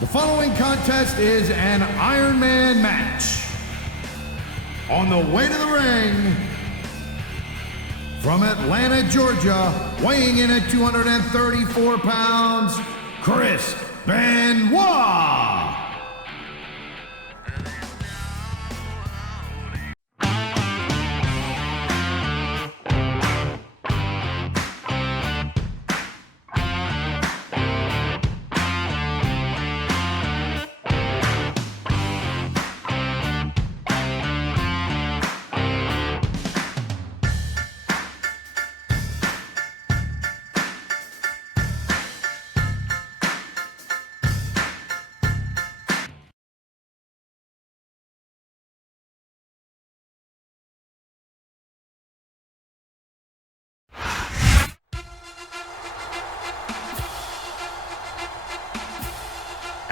The following contest is an Iron Man match. On the way to the ring, from Atlanta, Georgia, weighing in at 234 pounds, Chris Benoit.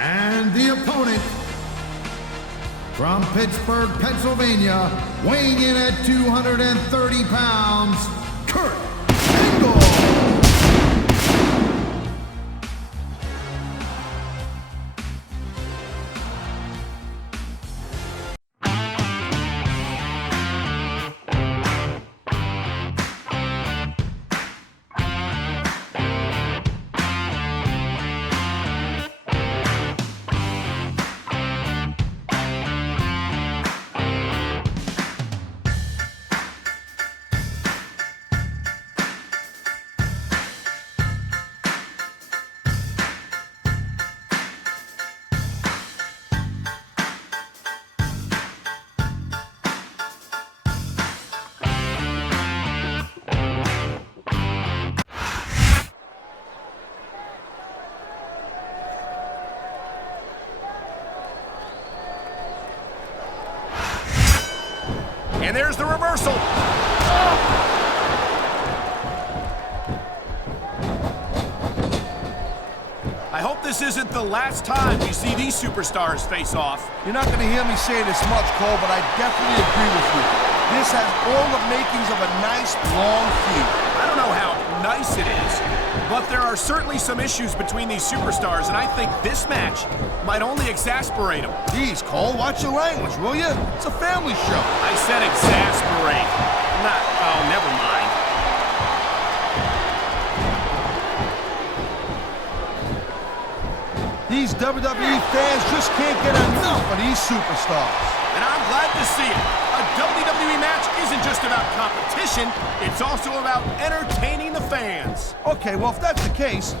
And the opponent, from Pittsburgh, Pennsylvania, weighing in at 230 pounds, Kurt Angle. And there's the reversal. I hope this isn't the last time we see these superstars face off. You're not going to hear me say this much, Cole, but I definitely agree with you. This has all the makings of a nice, long feud. I don't know how nice it is, but there are certainly some issues between these superstars, and I think this match might only exasperate them. Jeez, Cole, watch your language, will you? It's a family show. I said exasperate. Not, oh, never mind. These WWE fans just can't get enough of these superstars. And I'm glad to see it. A WWE match isn't just about competition, it's also about entertaining the fans. Okay, well, if that's the case,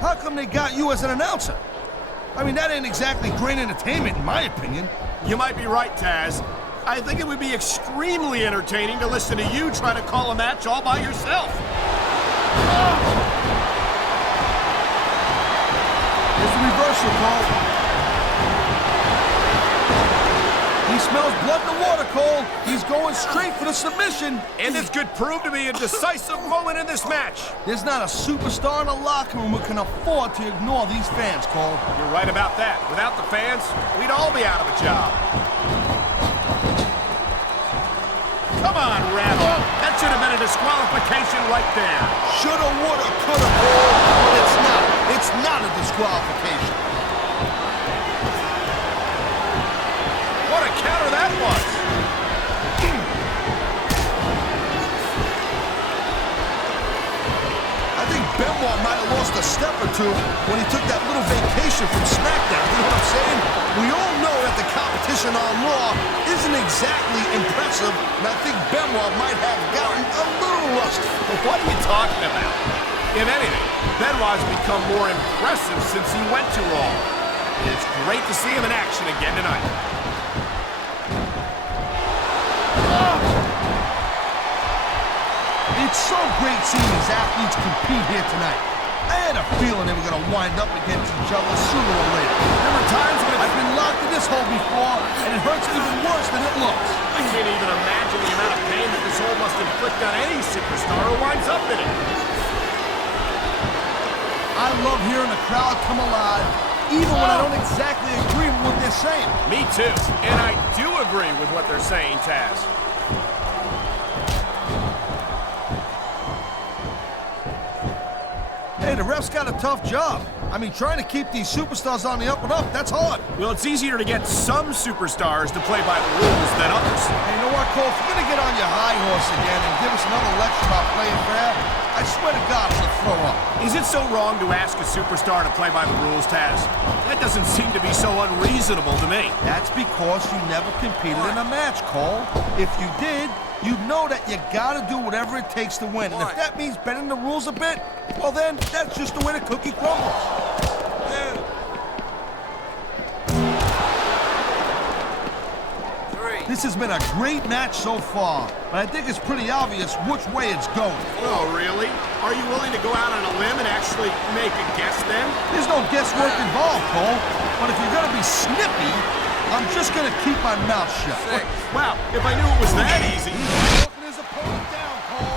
how come they got you as an announcer? I mean, that ain't exactly great entertainment, in my opinion. You might be right, Taz. I think it would be extremely entertaining to listen to you try to call a match all by yourself. Here's the reversal, Cole. He smells blood in the water, Cole. He's going straight for the submission. And this could prove to be a decisive moment in this match. There's not a superstar in the locker room who can afford to ignore these fans, Cole. You're right about that. Without the fans, we'd all be out of a job. Come on, Rabble. That should have been a disqualification right there. Shoulda, woulda, coulda, Cole, but it's not. It's not a disqualification. What a counter that was. I think Benoit might have lost a step or two when he took that little vacation from SmackDown. You know what I'm saying? We all know that the competition on Raw isn't exactly impressive, and I think Benoit might have gotten a little rusty. What are you talking about? If anything, Benoit's become more impressive since he went to Raw. It's great to see him in action again tonight. It's so great seeing these athletes compete here tonight. I had a feeling they were going to wind up against each other sooner or later. There were times when I've been locked in this hole before, and it hurts even worse than it looks. I can't even imagine the amount of pain that this hole must inflict on any superstar who winds up in it. I love hearing the crowd come alive, even when I don't exactly agree with what they're saying. Me too, and I do agree with what they're saying, Taz. Hey, the ref's got a tough job. I mean, trying to keep these superstars on the up and up, that's hard. Well, it's easier to get some superstars to play by the rules than others. Hey, you know what, Cole? If you're gonna get on your high horse again and give us another lecture about playing fair, I swear to God, I'm gonna throw up. Is it so wrong to ask a superstar to play by the rules, Taz? That doesn't seem to be so unreasonable to me. That's because you never competed in a match, Cole. If you did, you'd know that you gotta do whatever it takes to win. And if that means bending the rules a bit, well then, that's just the way the cookie crumbles. This has been a great match so far, but I think it's pretty obvious which way it's going. Oh, really? Are you willing to go out on a limb and actually make a guess then? There's no guesswork involved, Cole. But if you're gonna be snippy, I'm just gonna keep my mouth shut. Wow, if I knew it was that easy. Walking his opponent down, Cole.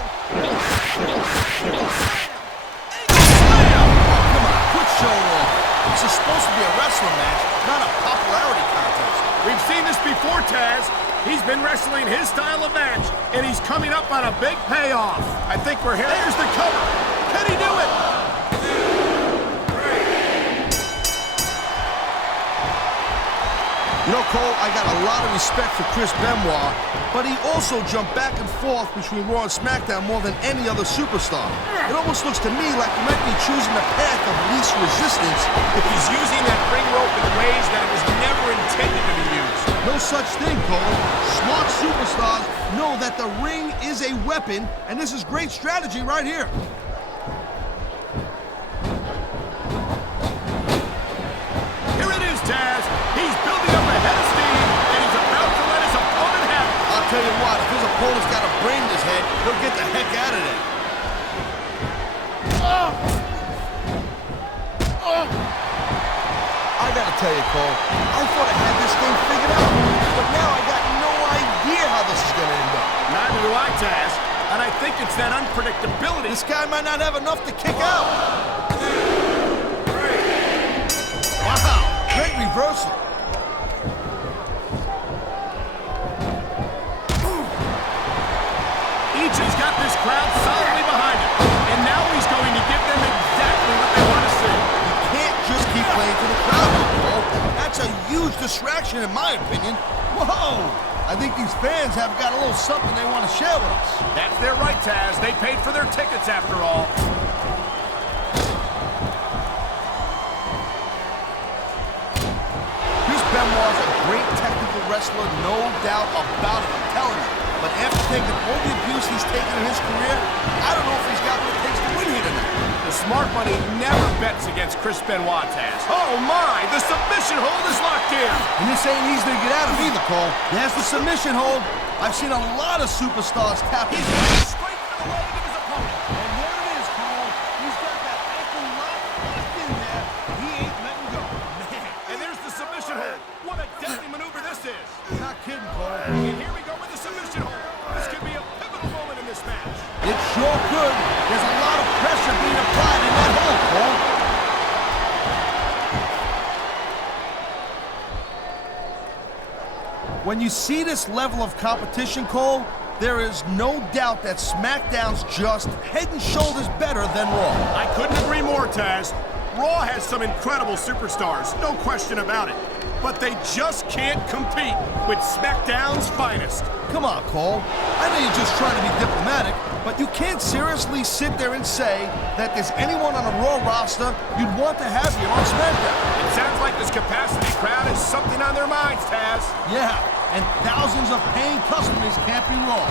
Come on, quit showing off. This is supposed to be a wrestling match, not a popularity contest. We've seen this before, Taz. He's been wrestling his style of match, and he's coming up on a big payoff. I think we're here. There's the cover. Can he do it? You know, Cole, I got a lot of respect for Chris Benoit, but he also jumped back and forth between Raw and SmackDown more than any other superstar. It almost looks to me like he might be choosing the path of least resistance. If he's using that ring rope in ways that it was never intended to be used. No such thing, Cole. Smart superstars know that the ring is a weapon, and this is great strategy right here. Here it is, Taz. He's building up a head of steam, and he's about to let his opponent have it. I'll tell you what, if his opponent's got a brain in his head, he'll get the heck out of there. I gotta tell you, Cole, I thought I had this thing figured out, but now I got no idea how this is gonna end up. Neither do I, Taz. And I think it's that unpredictability. This guy might not have enough to kick out. Wow, great reversal. Each has got this crowd solidly behind him, and now he's going to give them exactly what they want to see. You can't just keep playing for the crowd, Cole. That's a huge distraction, in my opinion. Whoa! I think these fans have got a little something they want to share with us. That's their right, Taz. They paid for their tickets after all. Chris Benoit's a great technical wrestler, no doubt about it, I'm telling you. But after taking all the abuse he's taken in his career, I don't know if he's got what it takes to win here tonight. The smart money never bets against Chris Benoit, Taz. Oh my, the submission hold is locked in. And this ain't easy to get out of either, Cole. There's the submission hold. I've seen a lot of superstars tap He's it. going straight for the leg of his opponent. And there it is, Cole. He's got that ankle locked in there. He ain't letting go. Man, and there's the submission hold. What a deadly maneuver this is. Not kidding, Cole. And here we go with the submission hold. This could be a pivotal moment in this match. It sure could. There's a lot of pressure being applied in that hold, Cole. When you see this level of competition, Cole, there is no doubt that SmackDown's just head and shoulders better than Raw. I couldn't agree more, Taz. Raw has some incredible superstars, no question about it. But they just can't compete with SmackDown's finest. Come on, Cole. I know you're just trying to be diplomatic, but you can't seriously sit there and say that there's anyone on the Raw roster you'd want to have here on SmackDown. It sounds like this capacity crowd has something on their minds, Taz. Yeah, and thousands of paying customers can't be wrong.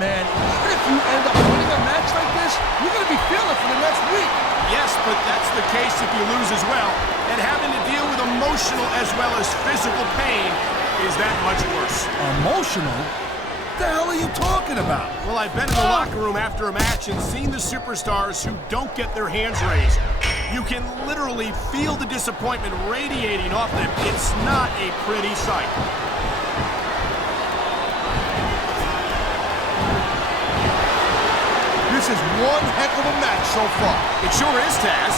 Man, even if you end up winning a match like this, you're going to be feeling it for the next week. Yes, but that's the case if you lose as well. And having to deal with emotional as well as physical pain is that much worse. Emotional? What the hell are you talking about? Well, I've been in the locker room after a match and seen the superstars who don't get their hands raised. You can literally feel the disappointment radiating off them. It's not a pretty sight. This is one heck of a match so far. It sure is, Taz.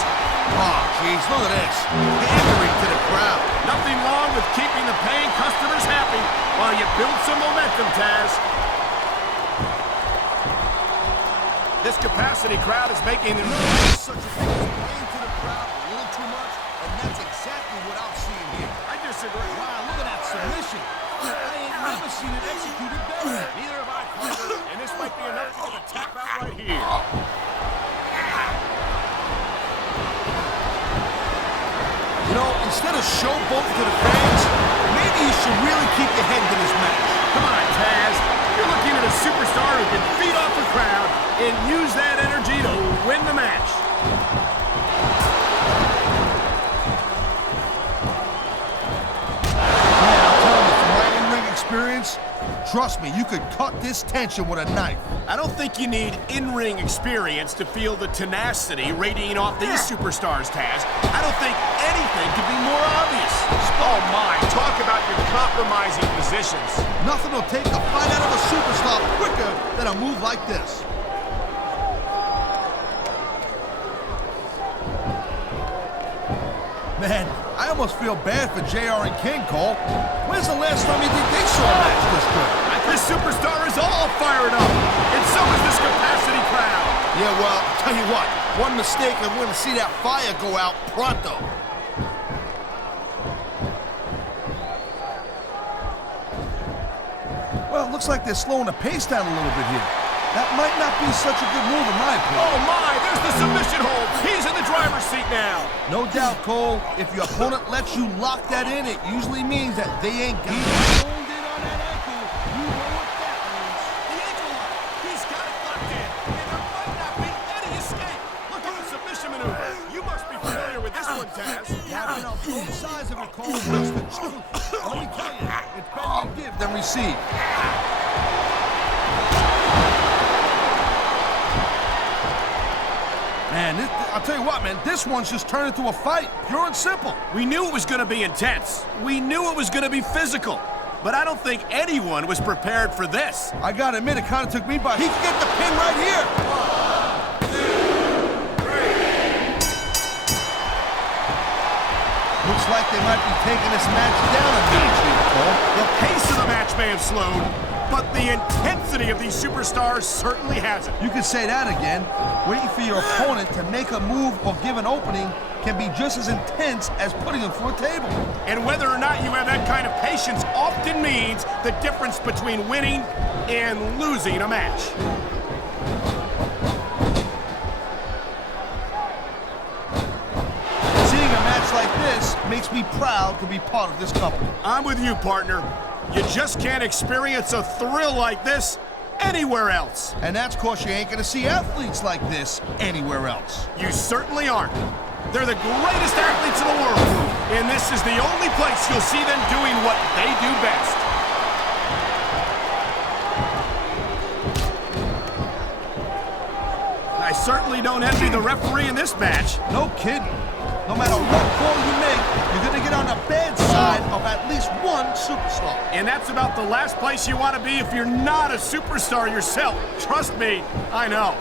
Oh, jeez, look at this. Pandering to the crowd. Nothing wrong with keeping the paying customers happy while you build some momentum, Taz. This capacity crowd is making them... Such a thing as playing to the crowd a little too much, and that's exactly what I'm seeing here. I disagree. Wow, look at that submission. I ain't never seen it executed better. Neither have I, Carter, and this might be enough to get the tap out right here. You know, instead of showboating to the fans, maybe you should really keep your head to this match. Come on, Taz. You're looking at a superstar who can feed off the crowd and use that energy to win the match. Man, I'm telling you, from my in-ring experience, trust me, you could cut this tension with a knife. I don't think you need in-ring experience to feel the tenacity radiating off these superstars, Taz. I don't think anything could be more obvious. Oh my, talk about your compromising positions. Nothing will take the fight out of a superstar quicker than a move like this. Man, I almost feel bad for JR and King, Cole. When's the last time you think they saw a match this good? This superstar is all fired up, and so is this capacity crowd. Yeah, well, tell you what, one mistake and we're gonna see that fire go out pronto. Well, it looks like they're slowing the pace down a little bit here. That might not be such a good move in my opinion. Oh my, there's the submission hold. He's in the driver's seat now. No doubt, Cole. If your opponent lets you lock that in, it usually means that they ain't got it. Hold in on that ankle. You know what that means. The ankle lock. He's got it locked in, and there might not be any escape. Look at the submission maneuver. You must be familiar with this one, Taz. Yeah, I've been on both sides of it, Cole. That's the truth. Let me tell you, it's better to give than receive. Man, I'll tell you what, man, this one's just turned into a fight, pure and simple. We knew it was going to be intense. We knew it was going to be physical. But I don't think anyone was prepared for this. I gotta admit, it kind of took me by... He can get the pin right here. 1, 2, 3. Looks like they might be taking this match down a notch here, Cole. The pace of the match may have slowed, but the intensity of these superstars certainly hasn't. You can say that again. Waiting for your opponent to make a move or give an opening can be just as intense as putting them through a table. And whether or not you have that kind of patience often means the difference between winning and losing a match. Seeing a match like this makes me proud to be part of this company. I'm with you, partner. You just can't experience a thrill like this anywhere else. And that's because you ain't gonna see athletes like this anywhere else. You certainly aren't. They're the greatest athletes in the world, and this is the only place you'll see them doing what they do best. I certainly don't envy the referee in this match. No kidding. No matter what call you make, you're gonna get on the bad side of at least one superstar. And that's about the last place you want to be if you're not a superstar yourself. Trust me, I know.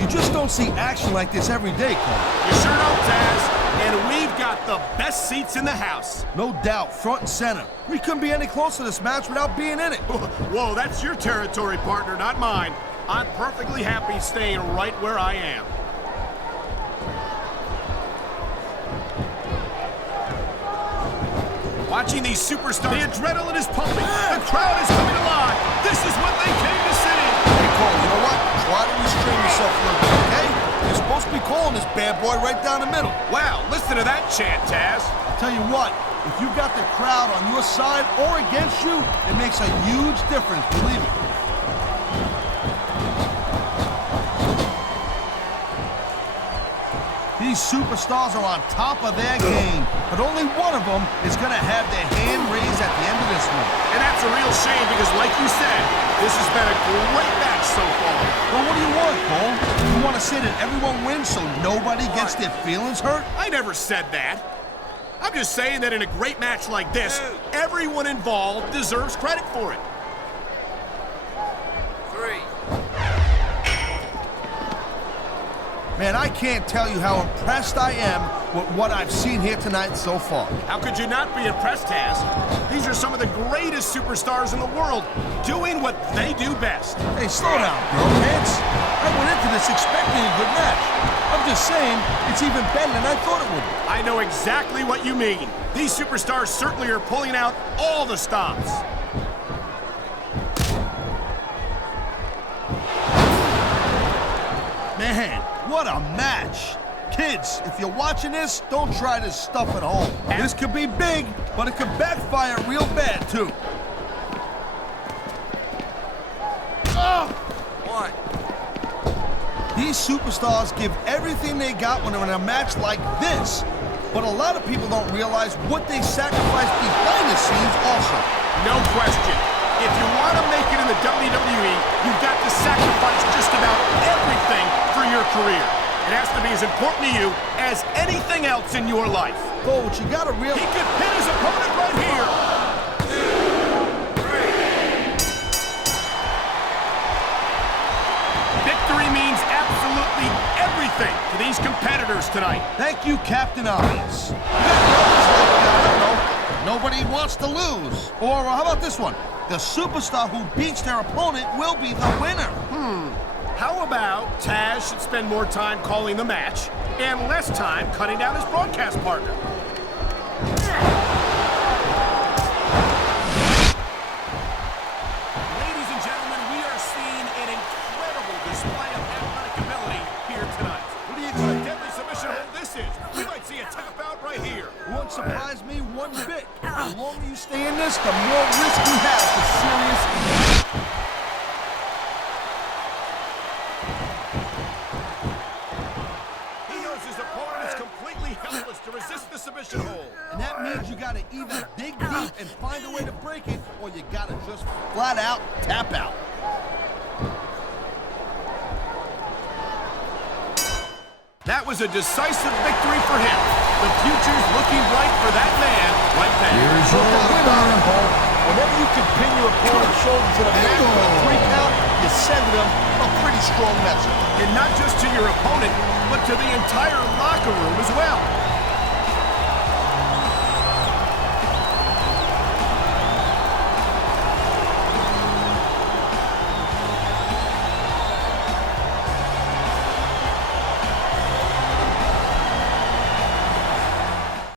You just don't see action like this every day, Cole. You sure don't, Taz. And we've got the best seats in the house. No doubt, front and center. We couldn't be any closer to this match without being in it. Whoa, that's your territory, partner, not mine. I'm perfectly happy staying right where I am. Watching these superstars, the adrenaline is pumping. The crowd is coming alive. This is what they came to see. Hey, Cole, you know what? Try to restrain yourself a little bit, okay? You're supposed to be calling this bad boy right down the middle. Wow, listen to that chant, Taz. I'll tell you what, if you've got the crowd on your side or against you, it makes a huge difference, believe me. These superstars are on top of their game, but only one of them is going to have their hand raised at the end of this one. And that's a real shame because, like you said, this has been a great match so far. Well, what do you want, Cole? You want to say that everyone wins so nobody gets their feelings hurt? I never said that. I'm just saying that in a great match like this, everyone involved deserves credit for it. 3. Man, I can't tell you how impressed I am with what I've seen here tonight so far. How could you not be impressed, Taz? These are some of the greatest superstars in the world, doing what they do best. Hey, slow down, girl pants. I went into this expecting a good match. I'm just saying, it's even better than I thought it would be. I know exactly what you mean. These superstars certainly are pulling out all the stops. Man, what a match. Kids, if you're watching this, don't try this stuff at home. This could be big, but it could backfire real bad, too. Oh! What? These superstars give everything they got when they're in a match like this. But a lot of people don't realize what they sacrifice behind the scenes also. No question. If you want to make it in the WWE, you've got to sacrifice just about everything for your career. It has to be as important to you as anything else in your life. Oh, what you gotta realize... He could pin his opponent right here. 2, 3. Victory means absolutely everything to these competitors tonight. Thank you, Captain Obvious. You got others like, I don't know, nobody wants to lose. Or how about this one? The superstar who beats their opponent will be the winner. How about Taz should spend more time calling the match and less time cutting down his broadcast partner? Ladies and gentlemen, we are seeing an incredible display of athletic ability here tonight. What do you think? What a deadly submission hold this is. We might see a tap out right here. Won't surprise me one bit. The longer you stay in this, the more risk you have for serious injury. He knows his opponent is completely helpless to resist the submission hold. And that means you gotta either dig deep and find a way to break it, or you gotta just flat out tap out. That was a decisive victory for him. The future's looking bright for that man right there. Here's your winner. Whenever you can pin your opponent's shoulder to the mat for a 3 count, you send them a pretty strong message. And not just to your opponent, but to the entire locker room as well.